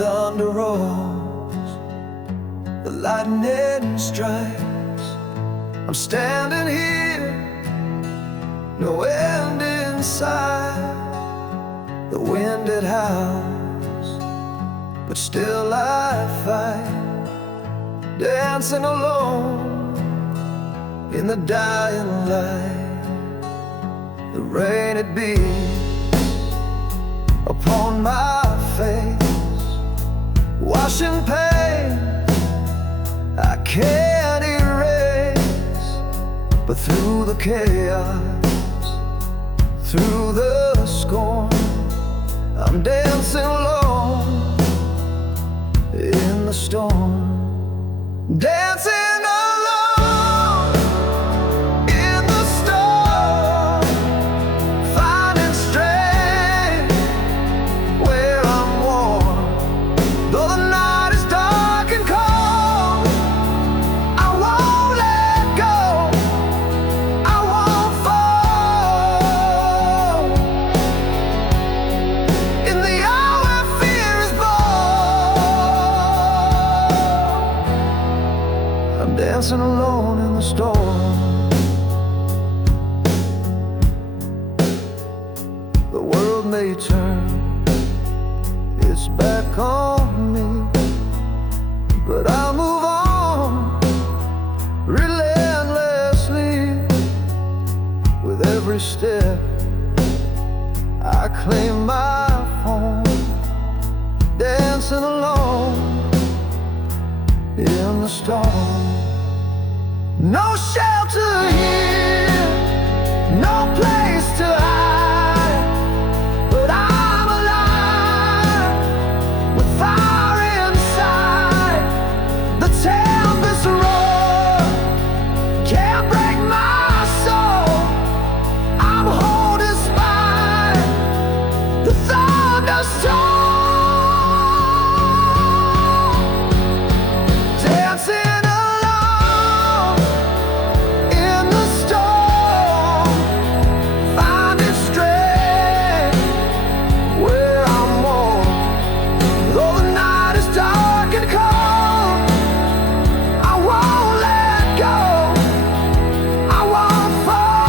thunder rolls, the lightning strikes. I'm standing here, no end in sight. The wind it howls, but still I fight, dancing alone in the dying light. The rain it beats upon my face, washing pain I can't erase. But through the chaos, through the scorn, I'm dancing alone in the storm. Dancing alone in the storm, finding strength where I'm warm. Though the night is dark and cold, I won't let go, I won't fall. In the hour fear is born, I'm dancing alone in the storm. The world may turn its back on me, but I'll move on relentlessly. With every step I claim my form, dancing alone in the storm. No shelter here, no place to hide, but I'm alive with fire inside. The tempest roar can't break my soul. I'm holding spine, the thunderstorm. Dancing alone in the storm, finding strength where I'm warm. Though the night is dark and cold, I won't let go, I won't fall.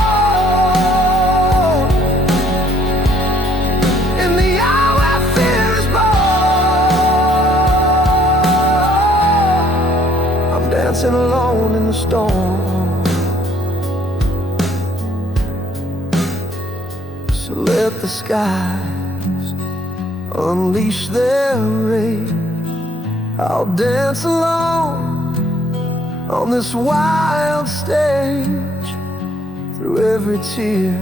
In the hour fear is born, I'm dancing alone in the storm. So let the skies unleash their rage. I'll dance alone on this wild stage. Through every tear,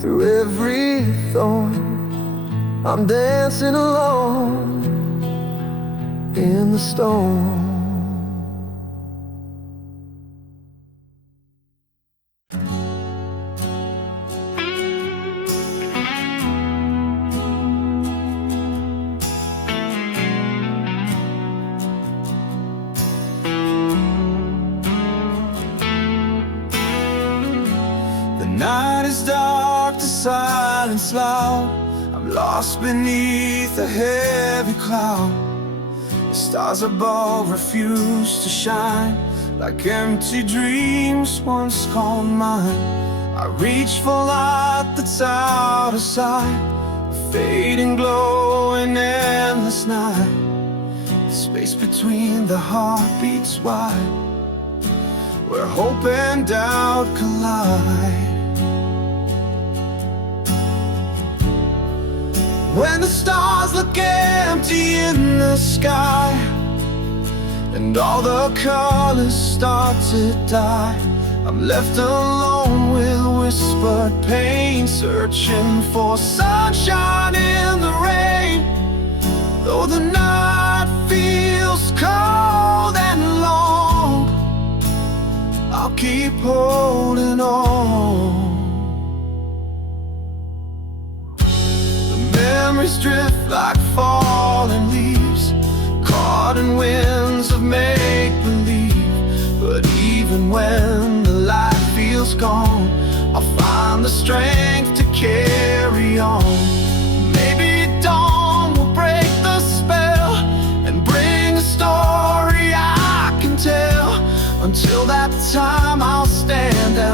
through every thorn, I'm dancing alone in the storm. The night is dark, the silence loud. I'm lost beneath a heavy cloud. The stars above refuse to shine, like empty dreams once called mine. I reach for light that's out of sight, a fading glow in endless night. The space between the heartbeats wide, where hope and doubt collide. When the stars look empty in the sky, and all the colors start to die, I'm left alone with whispered pain, searching for sunshine in the rain. Though the night feels cold and long, I'll keep holding on. Memories drift like falling leaves, caught in winds of make-believe. But even when the light feels gone, I'll find the strength to carry on. Maybe dawn will break the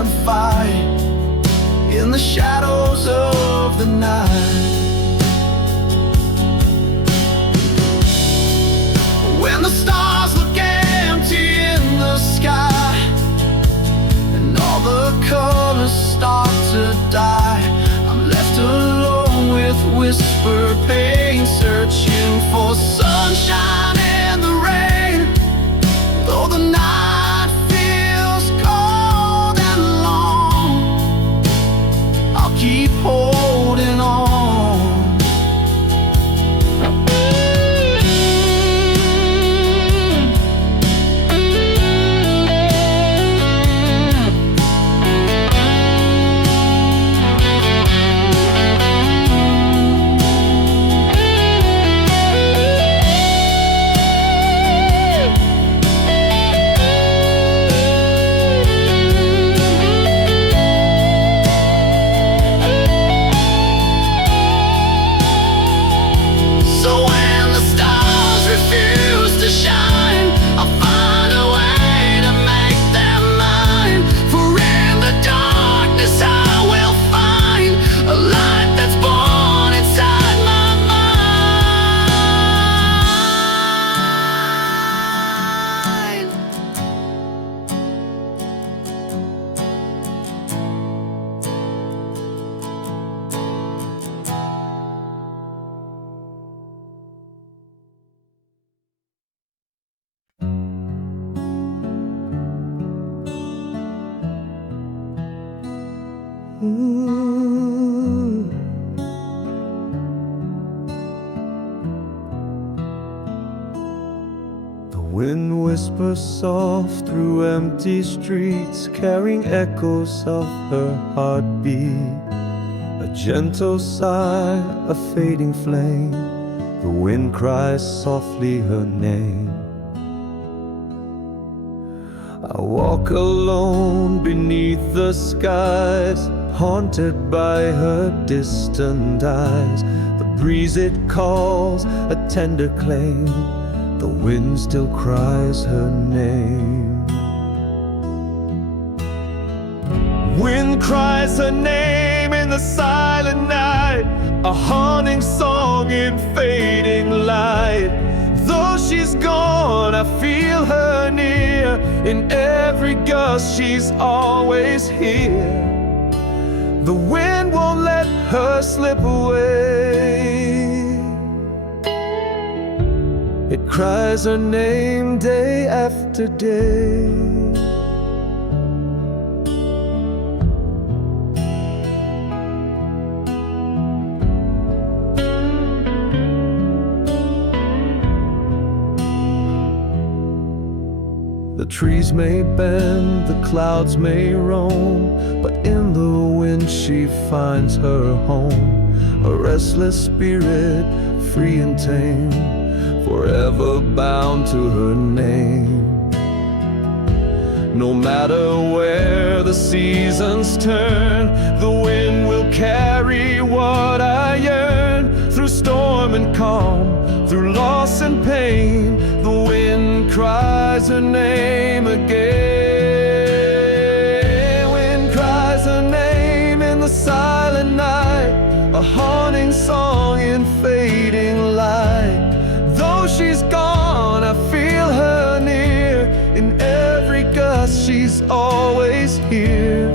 and fight in the shadows of the night. When the stars look empty in the sky and all the colors start to die, I'm left alone with whispered pain, searching for sunshine in the rain. Though the night feels cold and long, I'll keep holding on. The wind whispers soft through empty streets, carrying echoes of her heartbeat. A gentle sigh, a fading flame, the wind cries softly her name. I walk alone beneath the skies, haunted by her distant eyes. The breeze it calls, a tender claim, the wind still cries her name. Wind cries her name in the silent night, a haunting song in fading light. Though she's gone, I feel her near. In every gust, she's always here. The wind won't let her slip away. It cries her name day after day. The trees may bend, the clouds may roam, but in the wind she finds her home. A restless spirit, free and tame, forever bound to her name. No matter where the seasons turn, the wind will carry what I yearn. Through storm and calm, through loss and pain, the wind cries her name again. Wind cries her name in the silent night, a haunting song in fading light. Though she's gone, I feel her near. In every gust, she's always here.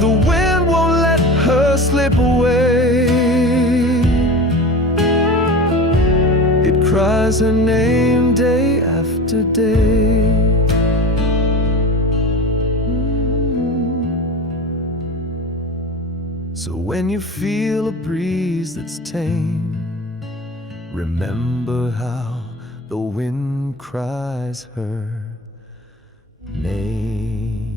The wind won't let her slip away. It cries her name day after day. So when you feel a breeze that's tame, remember how the wind cries her name.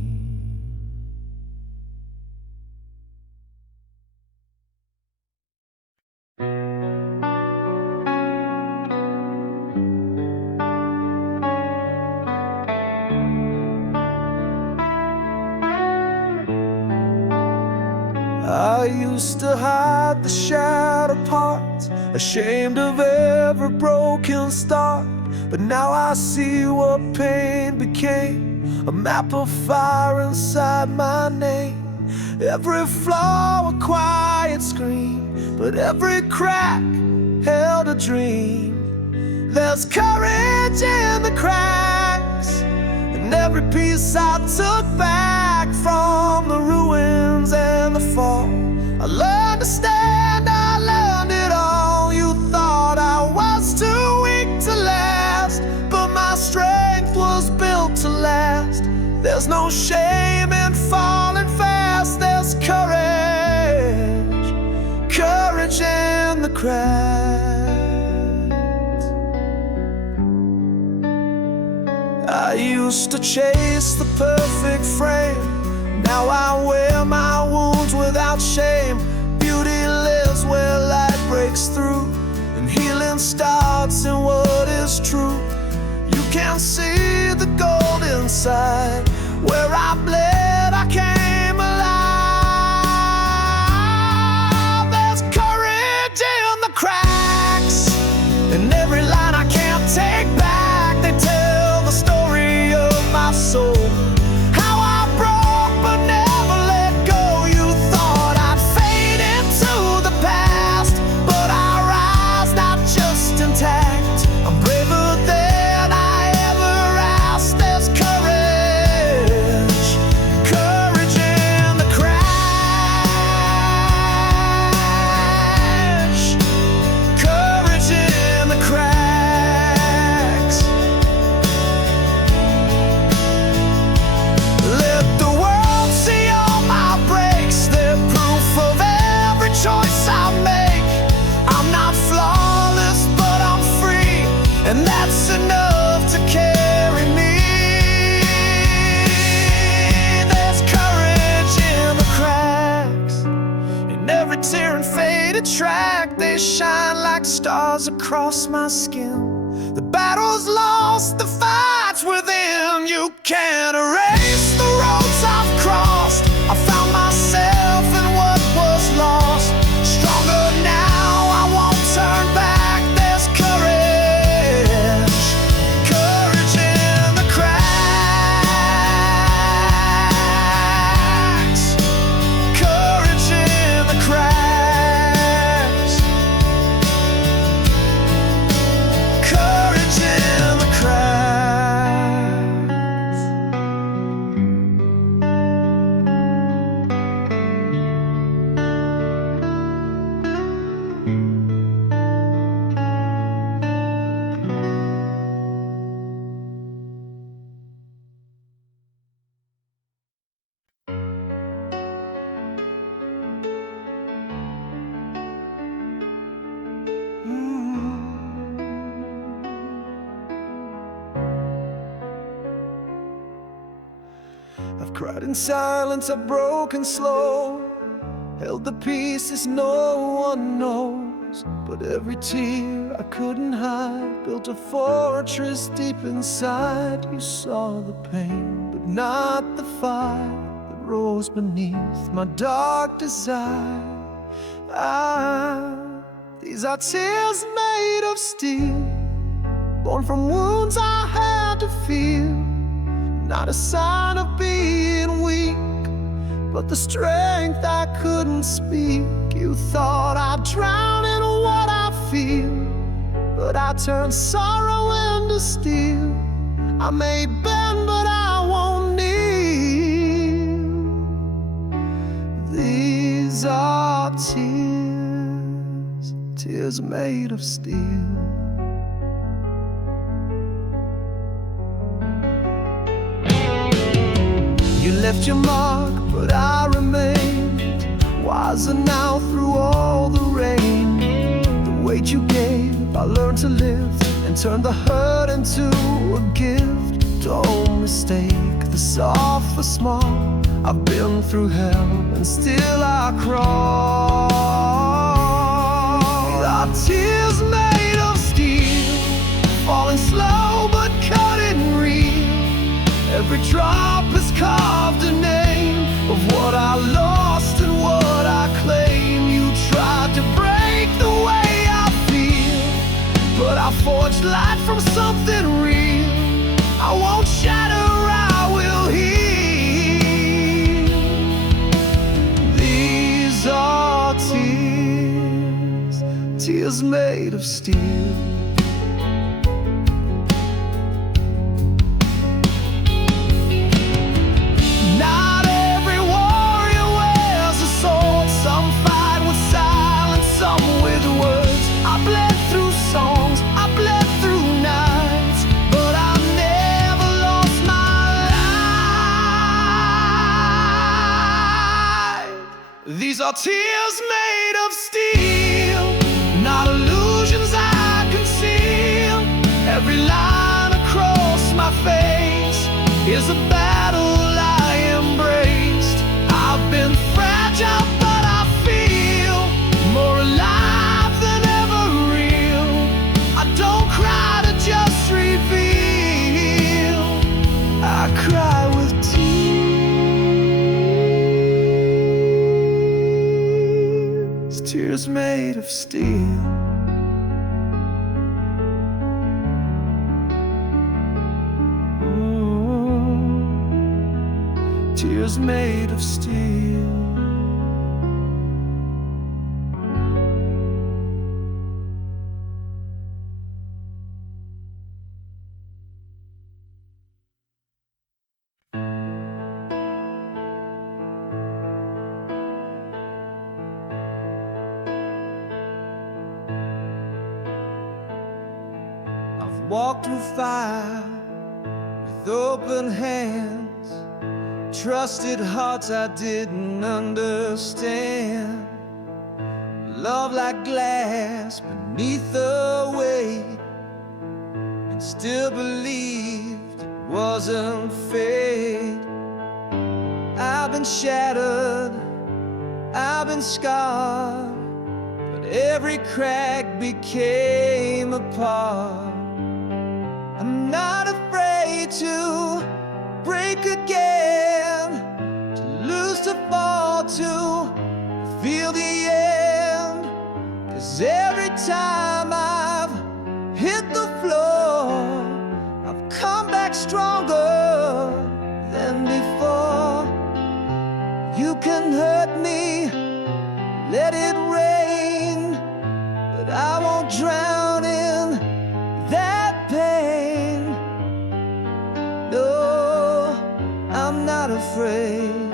I used to hide the shattered parts, ashamed of every broken start. But now I see what pain became, a map of fire inside my name. Every flaw a quiet scream, but every crack held a dream. There's courage in the cracks, and every piece I took back from the ruins and the fall. I learned to stand, I learned it all. You thought I was too weak to last, but my strength was built to last. There's no shame in falling fast. There's courage, courage in the cracks. I used to chase the perfect frame. Now I wear my wounds without shame. Beauty lives where light breaks through, and healing starts in what is true. You can see the gold inside. Where I bled, I came alive. There's courage in the cracks, and every line I can't take back. They tell the story of my soul. How I broke but never let go. You thought I'd fade into the past, but I rise not just intact. I'm braver than I ever asked. There's courage, courage in the crash, courage in the cracks. Let the world see all my breaks. They're proof of every choice I make. I'm not flawless, but I'm free, and that's enough to carry me. There's courage in the cracks, in every tear and faded track. They shine like stars across my skin. The battle's lost, the fight's within. You can't erase the roads I've crossed. I found myself in what was lost. Stronger now, I won't turn back. There's courage, courage in the cracks, courage in the cracks, courage in the cracks. I've cried in silence, I've broken slow, held the pieces no one knows. But every tear I couldn't hide, built a fortress deep inside. You saw the pain, but not the fire that rose beneath my dark desire. These are tears made of steel, born from wounds I had to feel. Not a sign of being weak, but the strength I couldn't speak. You thought I'd drown in what I feel, but I turned sorrow into steel. I may bend, but I won't kneel. These are tears, tears made of steel. You left your mark, but I remained wiser now through all the rain. The weight you gave, I learned to live, and turned the hurt into a gift. Don't mistake the soft for small. I've been through hell, and still I crawl. Our tears made of steel, falling slow but cutting real. Every drop has carved a name of what I lost and what I claim. You tried to break the way I feel, but I forged light from something real. I won't shatter, I will tears made of steel. Not every warrior wears a sword. Some fight with silence, some with words. I bled through songs, I bled through nights, but I never lost my light. These are tears made of steel, not illusions I conceal. Every line across my face is a battle I embraced. I've been fragile, but I feel more alive than ever real. I don't cry to just reveal, I cry with tears, tears made of steel. Tears made of steel. I've walked through fire with open hands, trusted hearts I didn't understand. Love like glass beneath the weight, and still believed it wasn't fate. I've been shattered, I've been scarred, but every crack became a part. I'm not afraid to break again, to lose, to fall, to feel the end. 'Cause every time I've hit the floor, I've come back stronger than before. You can hurt me, let it rain, but I won't drown in that pain. No, I'm not afraid,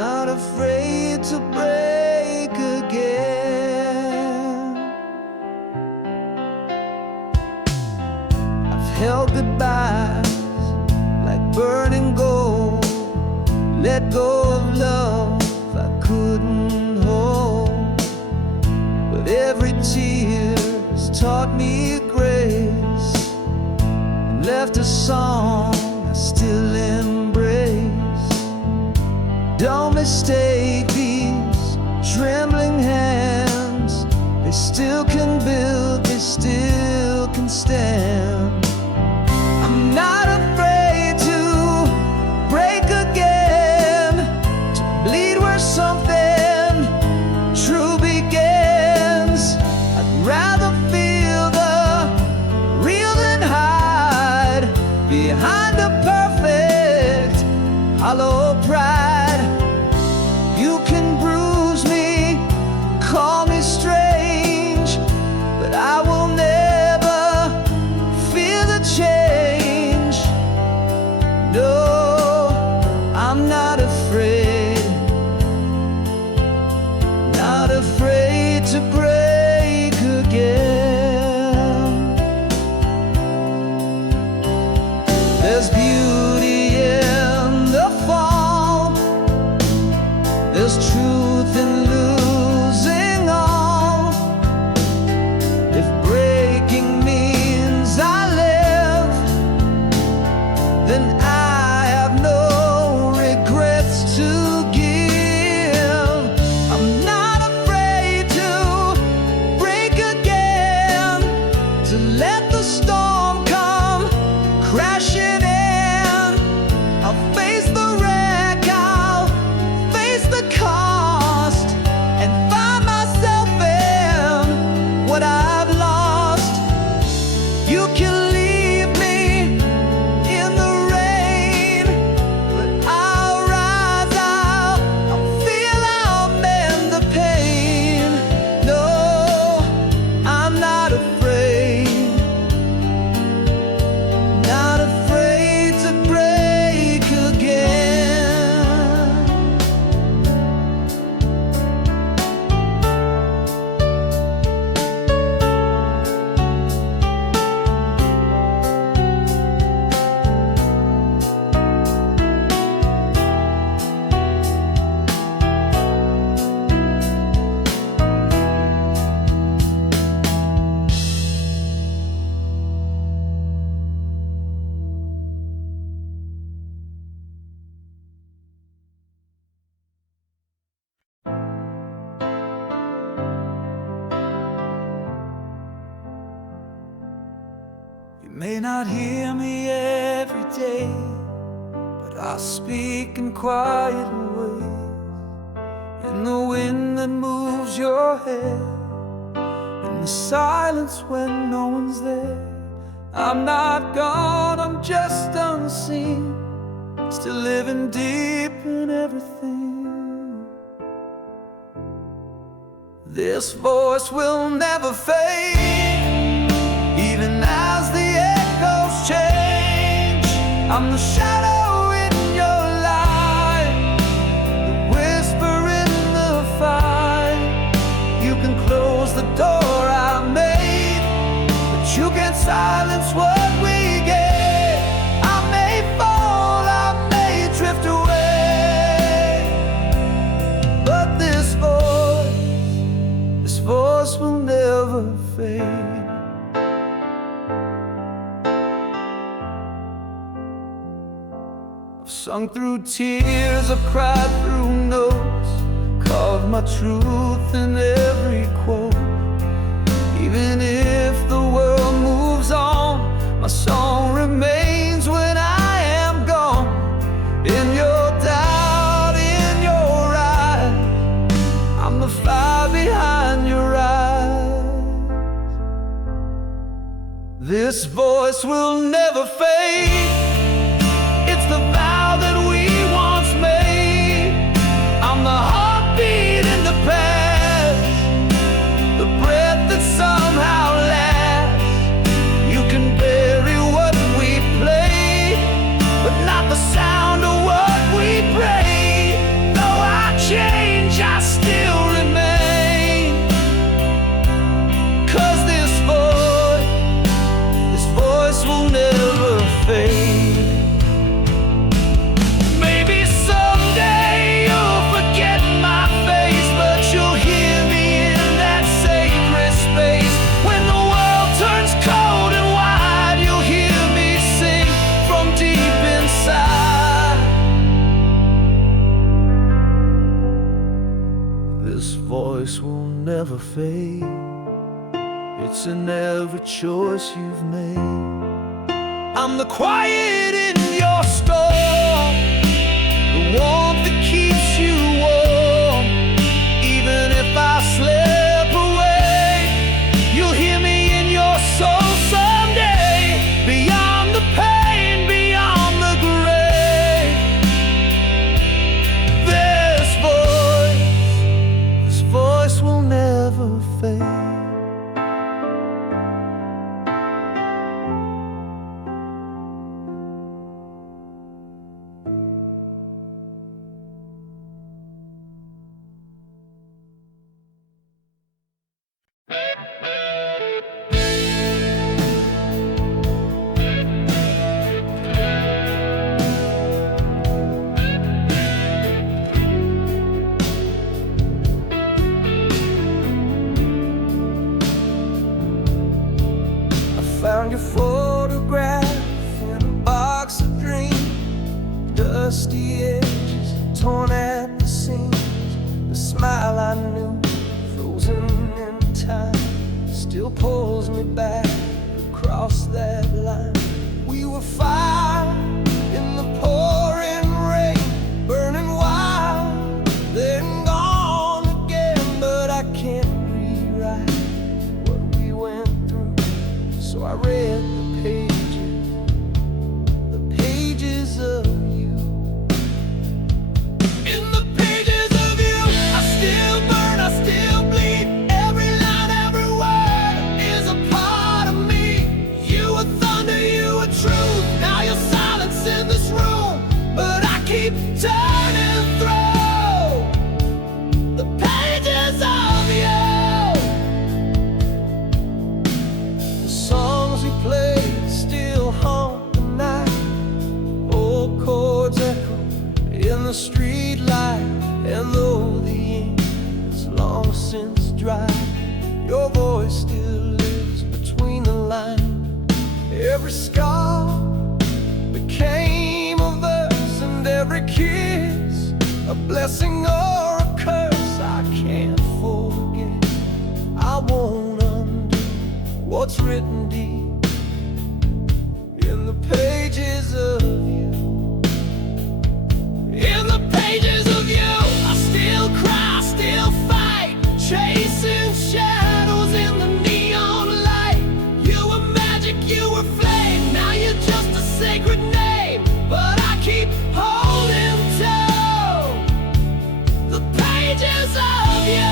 not afraid to break again. I've held goodbyes like burning gold, let go of love I couldn't hold, but every tear's taught me grace, left a song I still embrace. Don't mistake these trembling hands, they still can build, they still can stand. I'm not afraid to break again, to bleed where something true begins. I'd rather feel the real than hide behind a perfect hollow pride. You can bruise me, call me strange, but I will never feel the change. No, I'm not afraid, not afraid to break again. There's beauty in the fall, there's truth in losing all. If breaking means I live, then I have no regrets to give. I'm not afraid to break again, to let the storm come crashing in. I'll face the wreck, I'll face the calm. may not hear me every day, but I speak in quiet ways, in the wind that moves your hair, in the silence when no one's there. I'm not gone, I'm just unseen, still living deep in everything. This voice will never fade, even as the echoes change. I'm the shadow in your light, the whisper in the fight. You can close the door I made, but you can't silence what we get. I may fall, I may drift away, but this voice will never fade. I've sung through tears, I've cried through notes, carved my truth in every quote. Even if the world moves on, my song remains when I am gone. In your doubt, in your eyes, I'm the fire behind your eyes. This voice will never fade. It's the vow that we once made. I'm the heartbeat in the past, the breath that somehow lasts. You can bury what we play, but not the sound of what we pray. Though I change, I still remain. 'Cause this voice will never fade. Maybe someday you'll forget my face, but you'll hear me in that sacred space. When the world turns cold and wide, you'll hear me sing from deep inside. This voice will never fade. It's in every choice you've made. I'm the quiet in your storm, the warmth that keeps you warm. Even if I slip away, you'll hear me in your soul someday. Beyond the pain, beyond the grave. This voice will never fade. Found your photograph in a box of dreams, dusty edges torn at the seams. The smile I knew, frozen in time, still pulls me back across that line. We were fire in the pouring rain, burning wild, then gone again. But I can't rewrite what we went through, so I read the pages of you. In the pages of you, I still burn, I still bleed. Every line, every word is a part of me. You were thunder, you were truth. Now you're silence in this room, but I keep turning through the pages of you. The songs we play still haunt the night. Old chords echo in the street light. And though the ink is long since dry, your voice still lives between the lines. Every scar became a verse, and every kiss a blessing or a curse. I can't forget, I won't undo what's written deep pages of you. In the pages of you, I still cry, still fight, chasing shadows in the neon light. You were magic, you were flame, now you're just a sacred name. But I keep holding to the pages of you.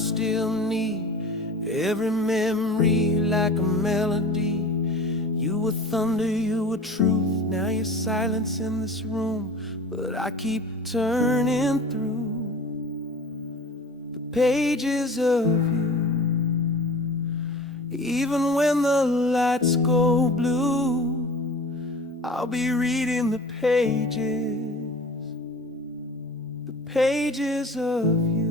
Still need every memory like a melody. You were thunder, you were truth. Now you're silence in this room, but I keep turning through the pages of you. Even when the lights go blue, I'll be reading the pages of you.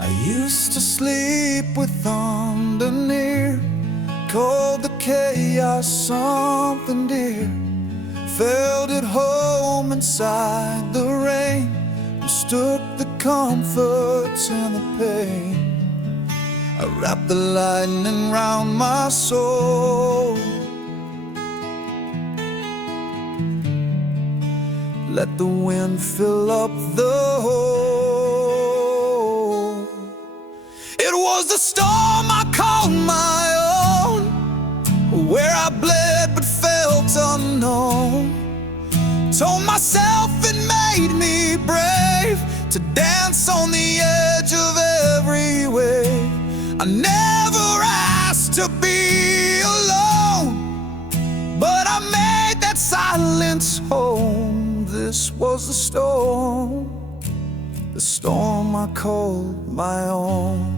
I used to sleep with thunder near, called the chaos something dear. Felt at home inside the rain, mistook the comforts and the pain. I wrapped the lightning round my soul, let the wind fill up the hole. It was the storm I called my own, where I bled but felt unknown. Told myself it made me brave to dance on the edge of every wave. I never asked to be alone, but I made that silence home. This was the storm I called my own.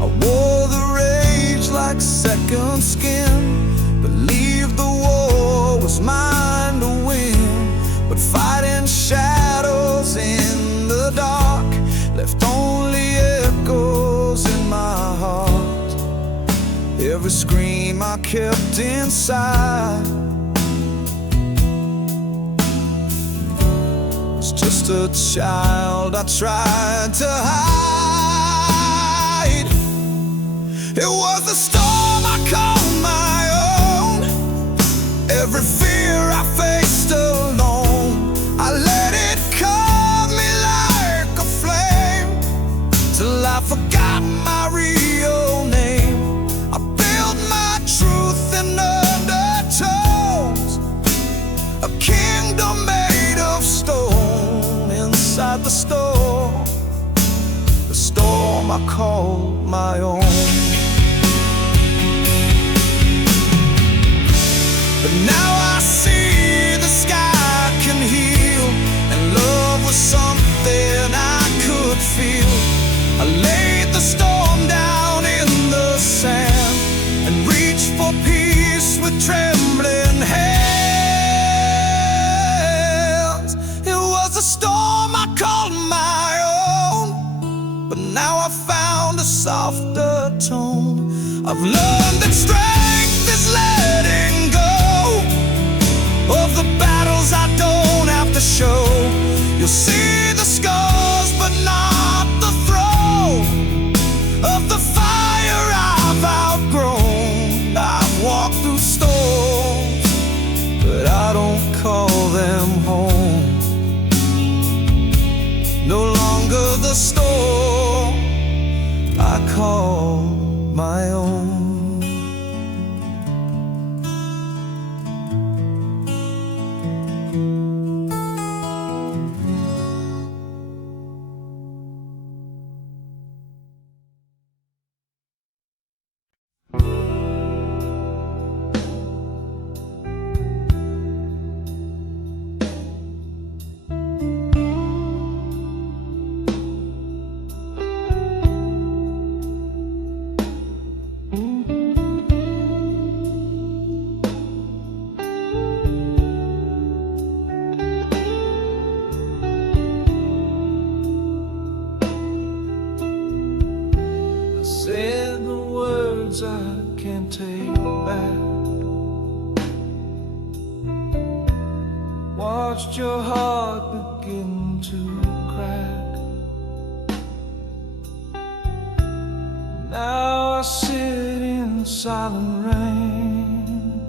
I wore the rage like second skin, believed the war was mine to win. But fighting shadows in the dark left only echoes in my heart. Every scream I kept inside was just a child I tried to hide. It was the storm I called my own, every fear I faced alone. I let it cut me like a flame, till I forgot my real name. I built my truth in undertones, a kingdom made of stone. Inside the storm I called my own. But now I see the sky can heal, and love was something I could feel. I laid the storm down in the sand and reached for peace with trembling hands. It was a storm I called my own, but now I found a softer tone. I've learned that strength is letting go of the battles I don't have to show. You'll see the scars but not the throw of the fire I've outgrown. I've walked through storms, but I don't call them home. No longer the storm I call my own. can't take back. Watched your heart begin to crack. Now I sit in silent rain,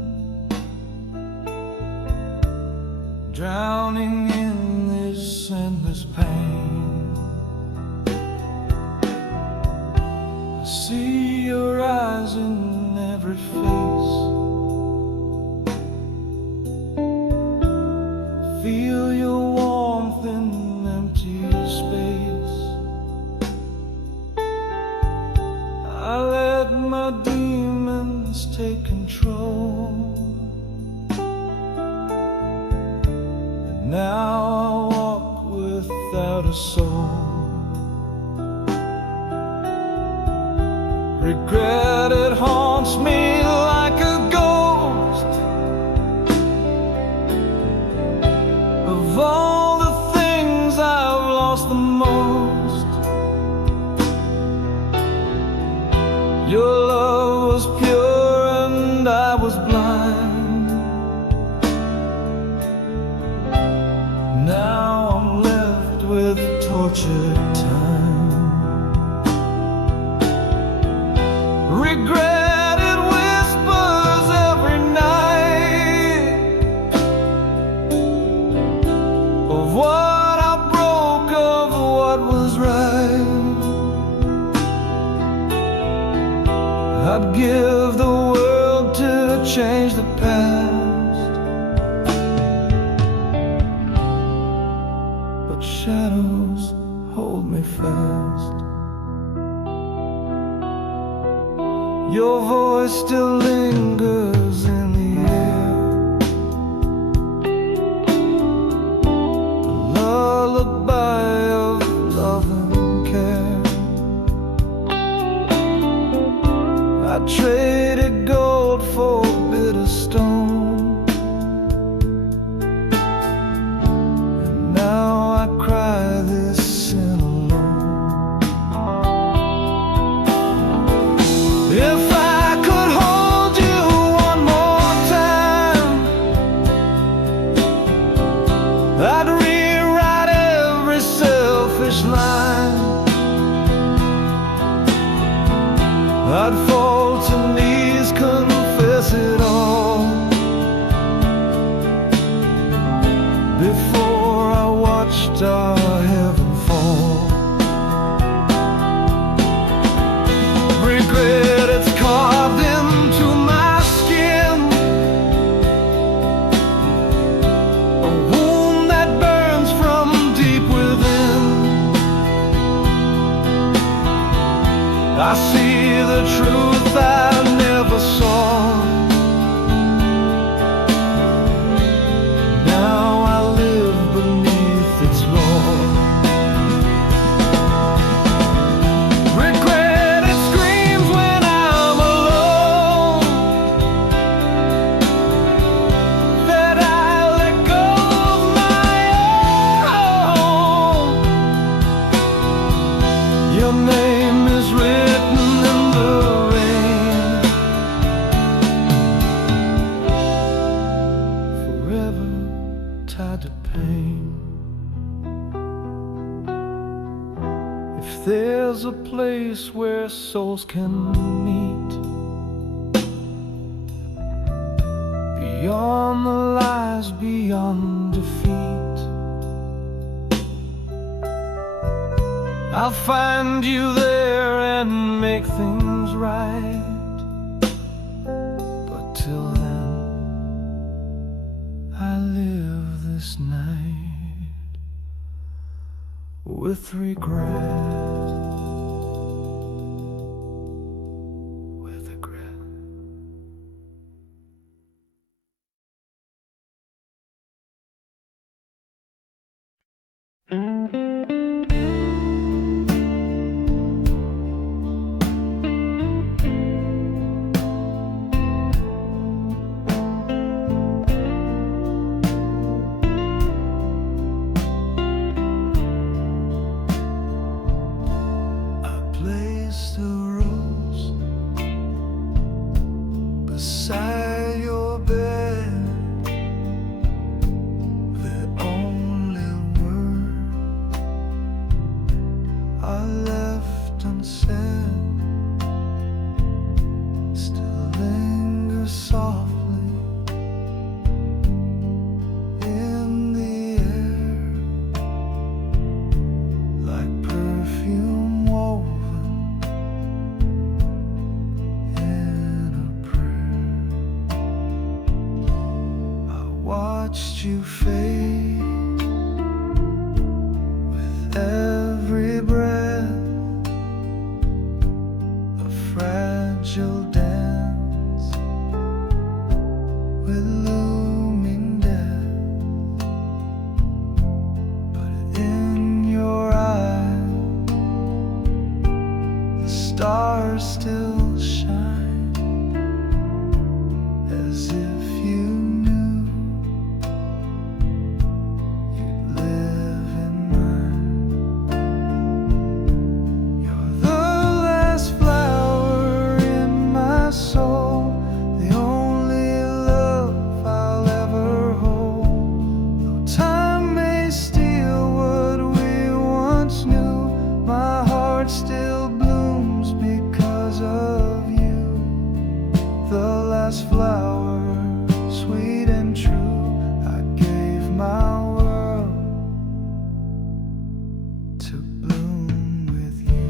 drowning in this endless pain. I see your eyes in every face, feel your warmth in empty space. I let my demons take control, and now I walk without a soul. Regret, it haunts me like a ghost. Of all the things I've lost the most, your love was pure and I was blind. Now I'm left with tortured time. Regret, it whispers every night of what I broke, of what was right. I'd give the world to change the past, but shadows hold me fast. Your voice still lingers in the air, the lullaby of love and care. I traded gold for bitter stone, and now I cry this sin alone. If I could hold you one more time, I'd rewrite every selfish line. I'd fall to knees, confess it all, before I watched our heaven fall. Regret, it's carved into my skin, a wound that burns from deep within. I see the truth I never saw. Now I live beneath its law. Regret, it screams when I'm alone, that I let go of my own. Your name is written in the rain, forever tied to pain. If there's a place where souls can meet, beyond the lies, beyond defeat, I'll find you there and make things right. But till then, I live this night with regret. With regret. I left unsaid still linger softly in the air, like perfume woven in a prayer. I watched you fade with every breath, a fragile dance with looming death. But in your eyes, the stars still shine, as if you knew you'd live in mine. You're the last flower in my soul, the only love I'll ever hold. Though time may steal what we once knew, my heart still blooms because of you. The last flower, sweet and true, I gave my world to bloom with you.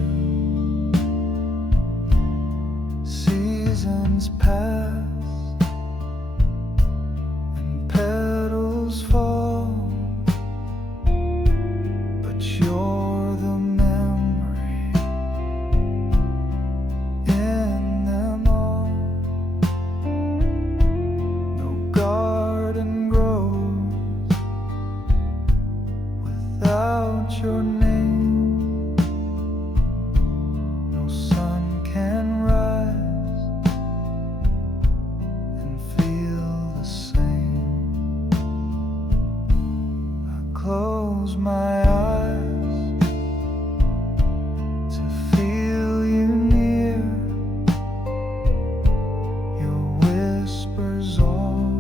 Seasons pass and petals fall, but you're the memory in them all. No garden grows without your name. No sun can rise and feel the same. I close my eyes to feel you near. Your whispers all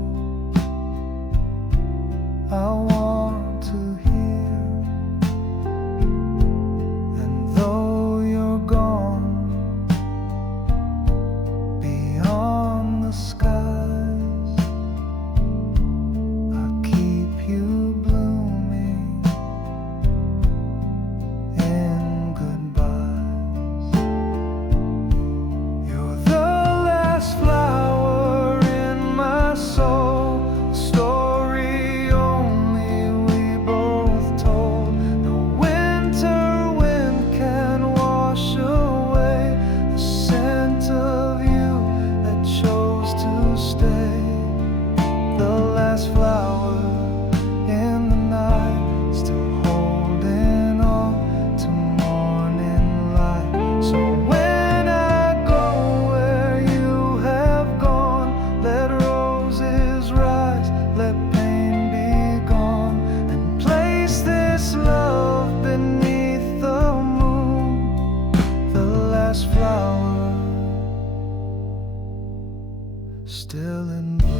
I want to hear. And though you're gone beyond the skies, I'll keep you blooming in goodbyes. You're the last flower in my soul, a story only we both told. No winter wind can wash away the scent of you that chose to stay. The last flower in the night, still holding on to morning light. So when I go where you have gone, let roses rise, let pain be gone, and place this love beneath the moon. The last flower still in bloom.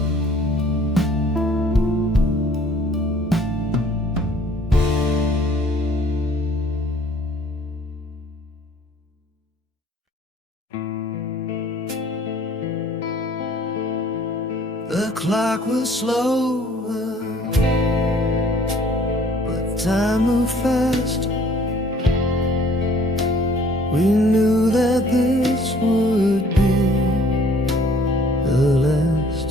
The clock was slower, but time moved fast. We knew that this would be the last.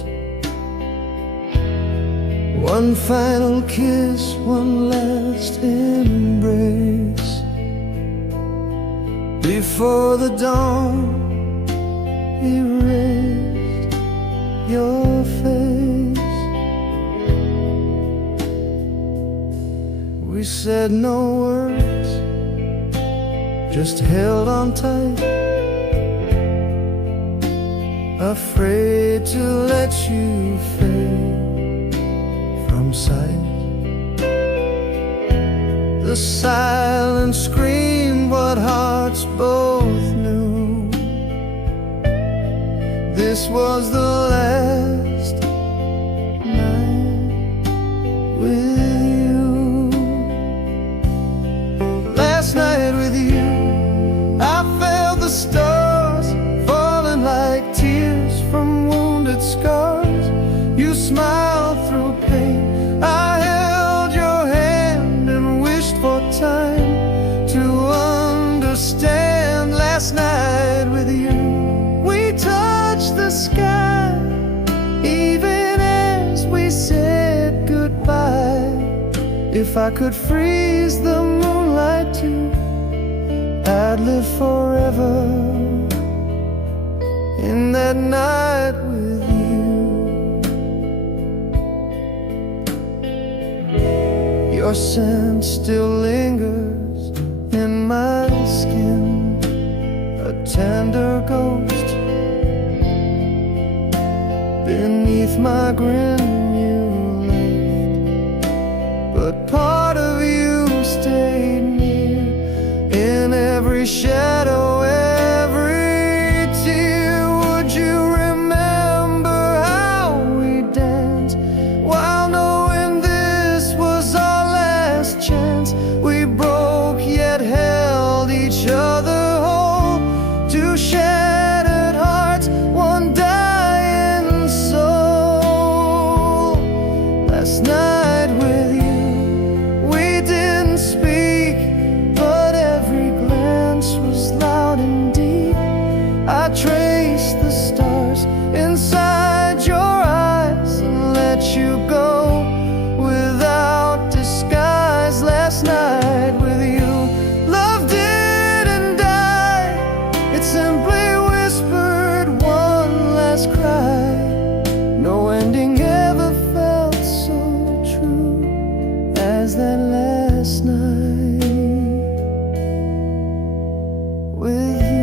One final kiss, one last embrace, before the dawn erased your face. We said no words, just held on tight, afraid to let you fade from sight. The silence screamed what hearts both knew. This was the last night with you. Last night with you. the stars falling like tears from wounded scars. You smiled through pain. I held your hand and wished for time to understand. Last night with you, we touched the sky, even as we said goodbye. If I could freeze the moonlight too, I'd live forever in that night with you. Your scent still lingers in my skin, a tender ghost beneath my grin. You left, but part of you stayed near. In every shadow, every tear, would you remember how we danced, while knowing this was our last chance? We broke yet held each other whole, two shattered hearts, one dying soul. Last night with you, we didn't speak, but every glance was loud and deep. I traced the stars inside your eyes and let you go without disguise. Last night with you, love didn't die, it simply whispered one last cry. No ending ever felt so true as that last night with you.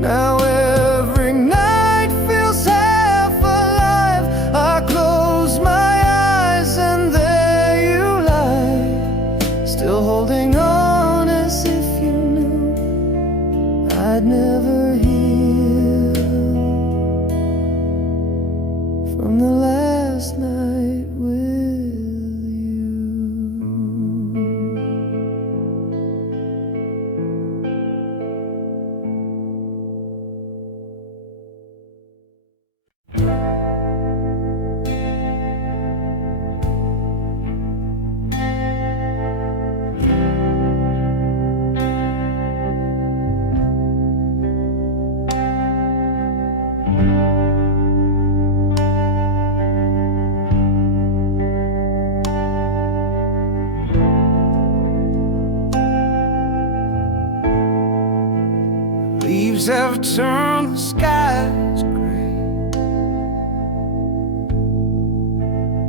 Now every night feels half alive. I close my eyes and there you lie, still holding on as if you knew I'd never heal from the last night with you. Leaves have turned the skies gray.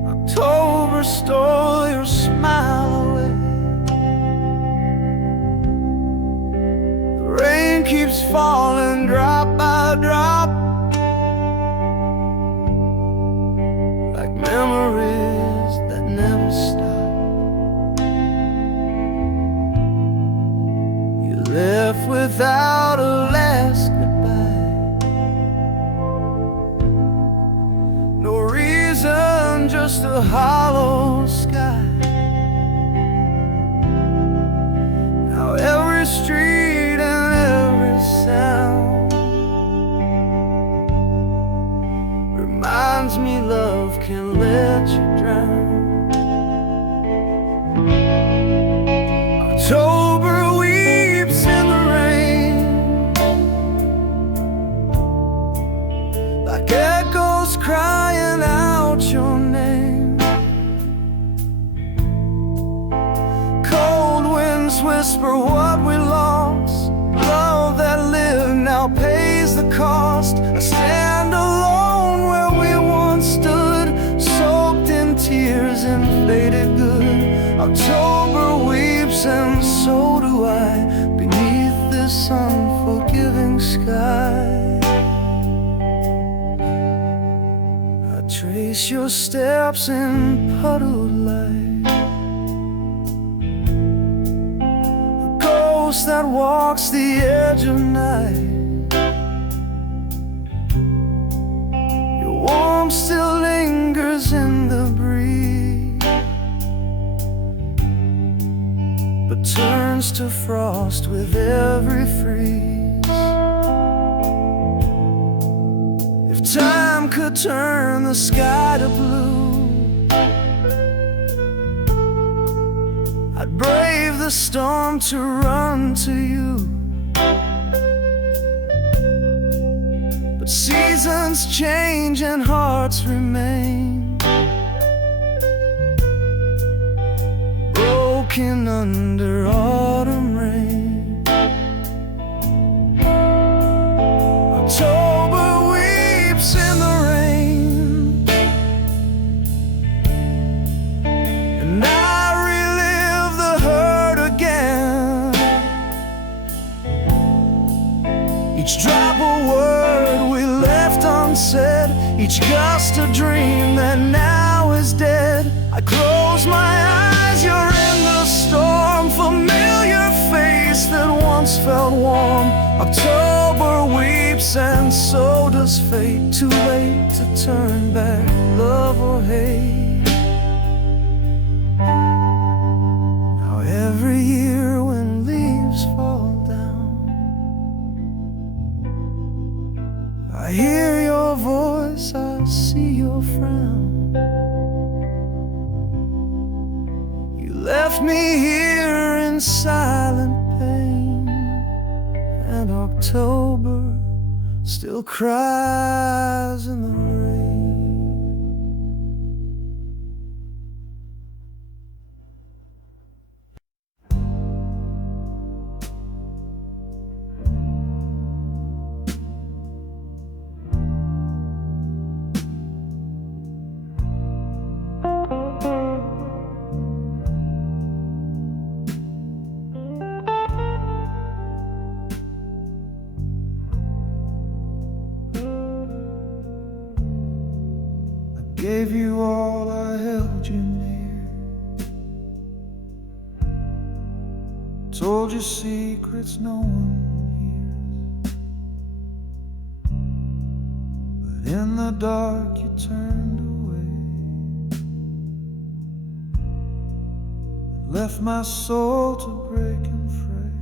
October stole your smile away. The rain keeps falling drop by drop, like memories that never stop. You left without a last goodbye. No reason, just a hollow sky. Now every street and every sound reminds me love can let you drown. October weeps in the rain, like echoes crying out your name. Cold winds whisper what we lost. Love that lived now pays the cost. I stand alone where we once stood, soaked in tears and faded good. October weeps and so do I, beneath this unforgiving sky. I trace your steps in puddled light, a ghost that walks the edge of night. Your warmth still lingers in the breeze, but turns to frost with every freeze. If time could turn the sky to blue, I'd brave the storm to run to you. But seasons change and hearts remain, broken under autumn rain. October weeps in the rain, and I relive the hurt again. Each drop of word we left unsaid, each gust of dream that now is dead. I close my eyes, you're in the storm, familiar face that once felt warm. October weeps and so does fate, too late to turn back, love or hate. Now every year when leaves fall down, I hear your voice, I see your frown. You left me here in silent pain, and October still cries in the rain. Gave you all, I held you near, told you secrets no one hears. But in the dark you turned away, and left my soul to break and fray.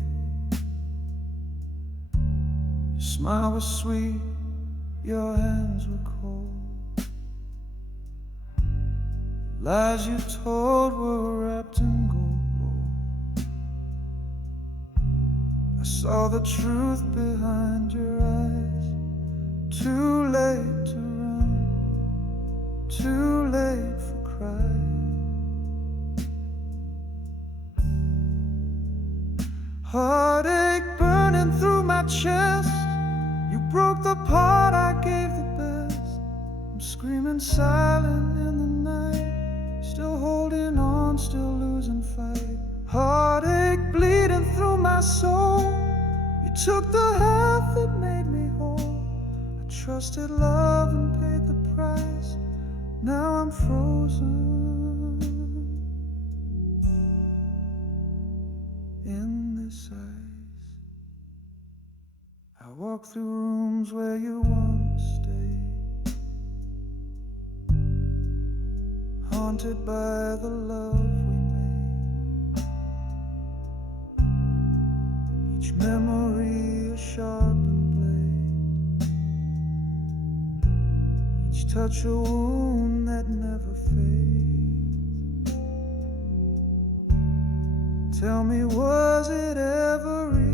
Your smile was sweet, your hands were cold. Lies you told were wrapped in gold. I saw the truth behind your eyes. Too late to run, too late for crying. Heartache burning through my chest, you broke the part I gave the best. I'm screaming silent in the night, still holding on, still losing fight. Heartache bleeding through my soul, you took the half that made me whole. I trusted love and paid the price, now I'm frozen in this ice. I walk through rooms where you once stayed, haunted by the love we made. Each memory a sharpened blade, each touch a wound that never fades. Tell me, was it ever real?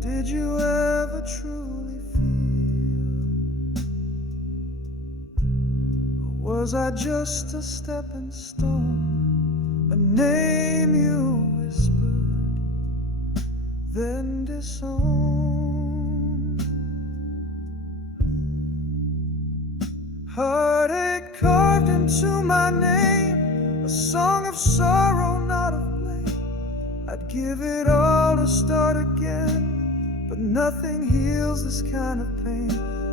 Did you ever truly feel? Was I just a stepping stone, a name you whispered, then disowned? Heartache carved into my name, a song of sorrow, not of blame. I'd give it all to start again, but nothing heals this kind of pain.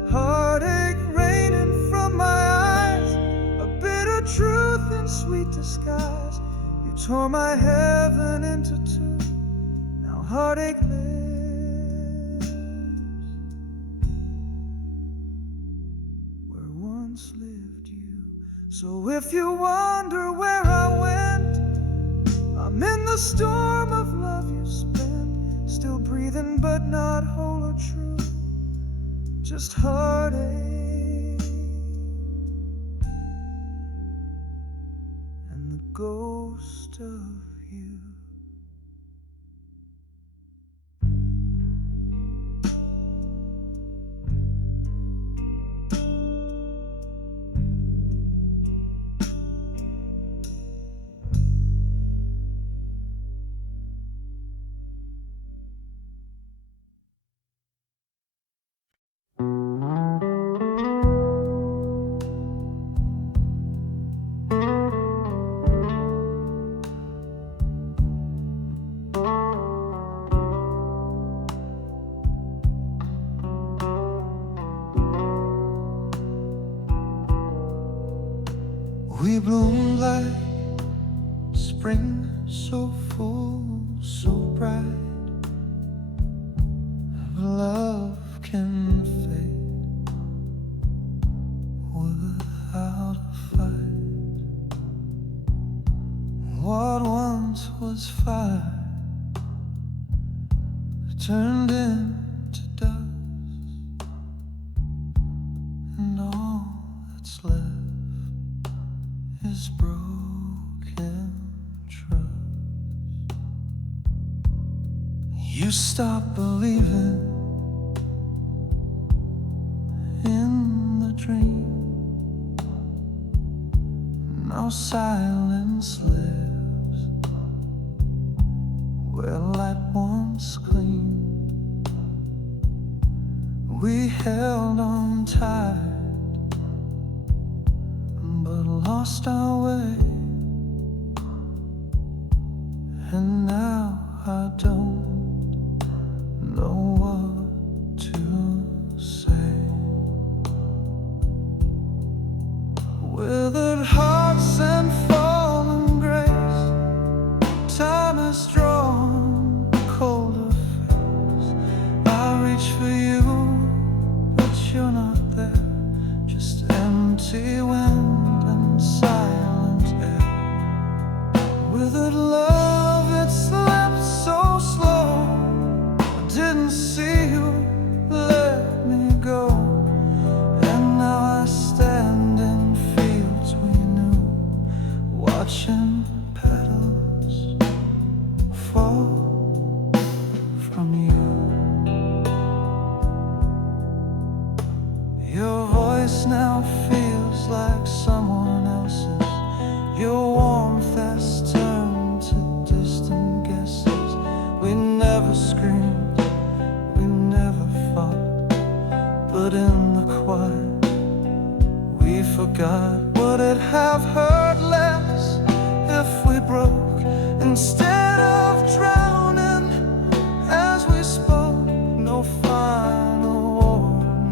Heartache raining from my eyes, a bitter truth in sweet disguise. You tore my heaven into two, now heartache lives where once lived you. So if you wonder where I storm of love you spent, still breathing but not whole or true, just heartache and the ghost of you. We bloom like spring, so full, so bright. Love can fade without a fight. What once was fire turned into dust, and all that's left is broken trust. You stop believing in the dream. Now silence lives where light once gleamed. We held on tight but lost our way, and now I don't know what to say. Withered hearts and fallen grace, time has drawn a colder face. I reach for you, but you're not there, just empty wind, silent air. Withered love, it slipped so slow. I didn't see you let me go, and now I stand in fields we knew, watching petals fall from you. Your voice now feels like someone else's. Your warmth has turned to distant guesses. We never screamed, we never fought, but in the quiet we forgot. Would it have hurt less if we broke instead of drowning as we spoke? No final war,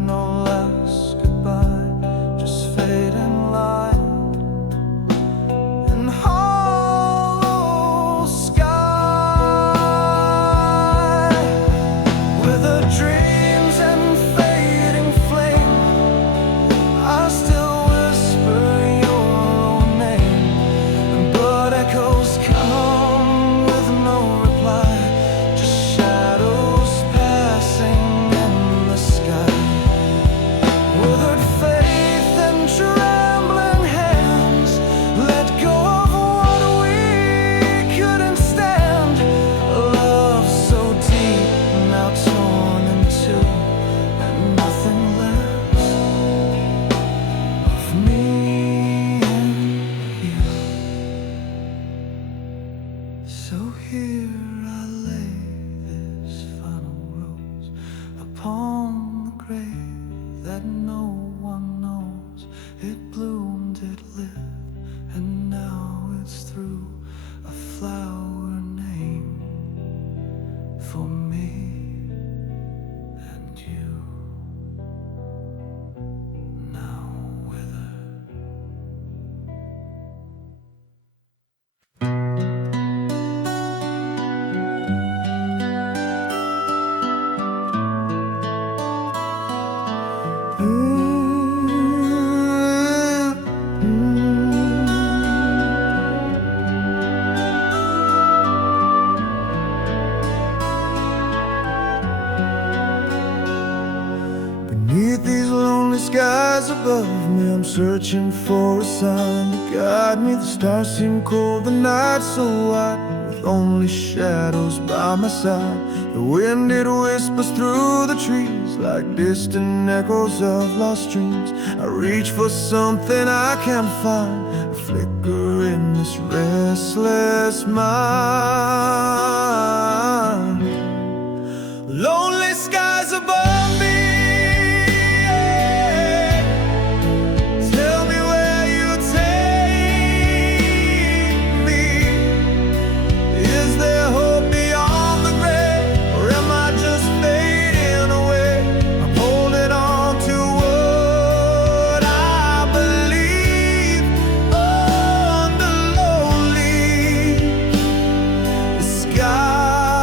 no last goodbye, just fading light and hollow sky. With the dreams and fading flame, I still whisper your own name, but echoes come skies above me, I'm searching for a sign to guide me. The stars seem cold, the night so white, with only shadows by my side. The wind, it whispers through the trees like distant echoes of lost dreams. I reach for something I can't find, a flicker in this restless mind. Lonely skies above me, tell me where you take me. Is there hope beyond the grave, or am I just fading away? I'm holding on to what I believe under lonely skies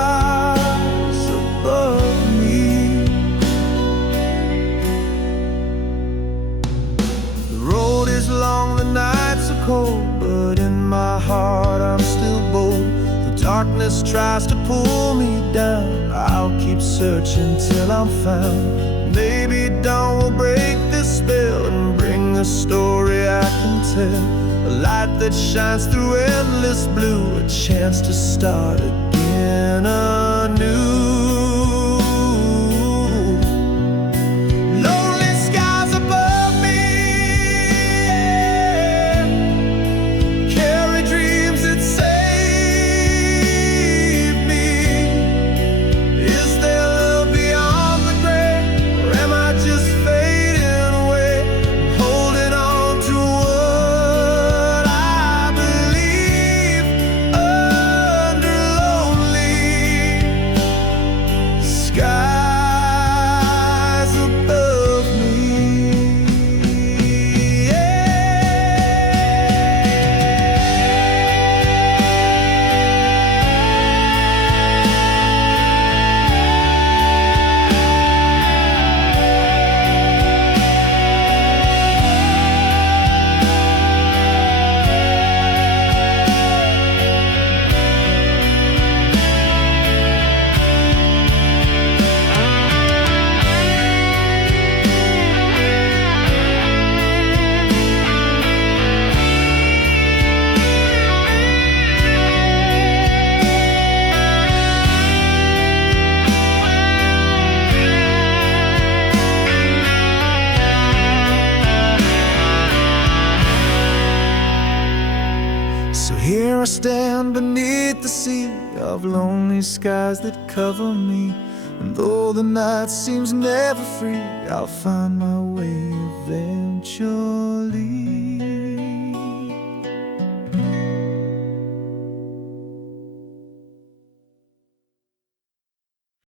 above me. The road is long, the nights are cold, but in my heart I'm still bold. The darkness tries to pull me down, I'll keep searching till I'm found. Maybe dawn will break this spell and bring a story I can tell. A light that shines through endless blue, a chance to start again anew. Lonely skies above me, carry dreams that save me. Is there love beyond the grave, or am I just fading away? Holding on to what I believe under lonely skies above me. So here I stand beneath the sea of lonely skies that cover me. And though the night seems never free, I'll find my way